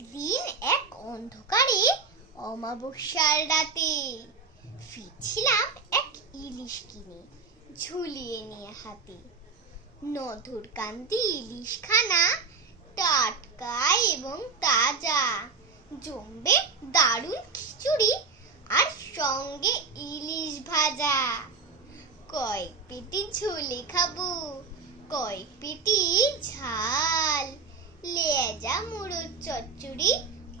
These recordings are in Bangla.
একদিন এক অন্ধকারে অমাবস্যার রাতে ফিরছিলাম এক ইলিশ কিনে ঝুলিয়ে নিয়ে হাতে। নধুর কান্তি ইলিশখানা টাটকা এবং তাজা, জমবে দারুণ খিচুড়ি আর সঙ্গে ইলিশ ভাজা। কয়েক পেটি ঝোলে খাবো, কয়েক পেটি ঝাল, লেজা মুড়োর চচ্চড়ি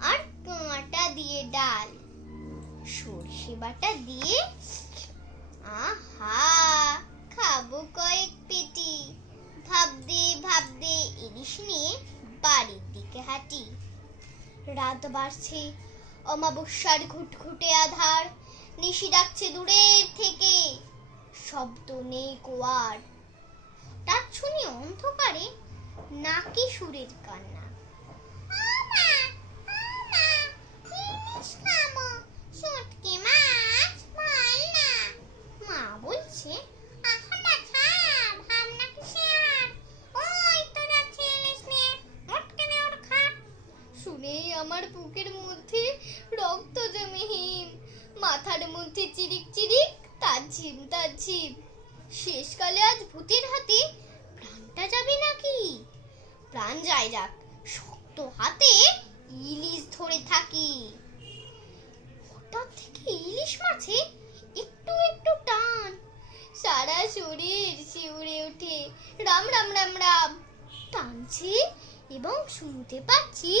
আর কাঁটা দিয়ে ডাল, সর্ষে বাটা দিয়ে আহা খাবো কয়েক পেটি। ভাবতে ভাবতে ইলিশ নিয়ে বাড়ির দিকে হাঁটি। রাত বাড়ছে, অমাবস্যার ঘুটঘুটে আধার, নিশি ডাকছে দূরের থেকে, শব্দ নেই কোয়ার। হঠাৎ শুনি অন্ধকারে নাকি সুরের কান্না, মা বলছে শুনেই আমার বুকের মধ্যে রক্ত জমে হিম, মাথার মধ্যে চিরিক চিরিক তাজিম তাজিম। শেষকালে আজ ভূতের হাতে প্রাণটা যাবে নাকি? প্রাণ যায় যাক, শক্ত হাতে ইলিশ ধরে থাকি। হঠাৎ থেকে ইলিশ মাছে একটু একটু টান, সারা শরীর শিউরে ওঠে, রাম রাম রাম রাম টানছে এবং শুনতে পাচ্ছি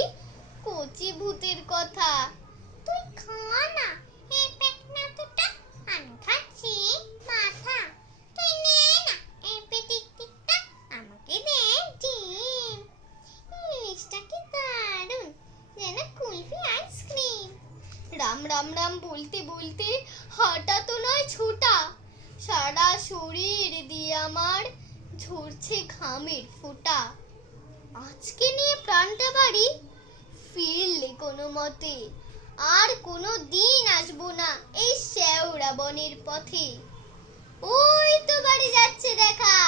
কচি ভূতের কথা। তুই খা না, এই পেটনা দুটা আমি খাচ্ছি মাথা, তুই নে না এই পেটিক টিকটা আমাকে দে ডিম। ইলিশটা কি দারুণ, যেন কুলফি আইসক্রিম। রাম রাম রাম বলতে বলতে হাঁটা তো নয় ছোটা, সারা শরীর দিয়ে আমার ঝরছে ঘামের ফোঁটা। আজকে নিয়ে প্রাণটা বাড়ি, ফিরলে কোনো মতে আর কোনো দিন আসবো না এই শেওড়া বনের পথে। ওই তো বাড়ি যাচ্ছে দেখা।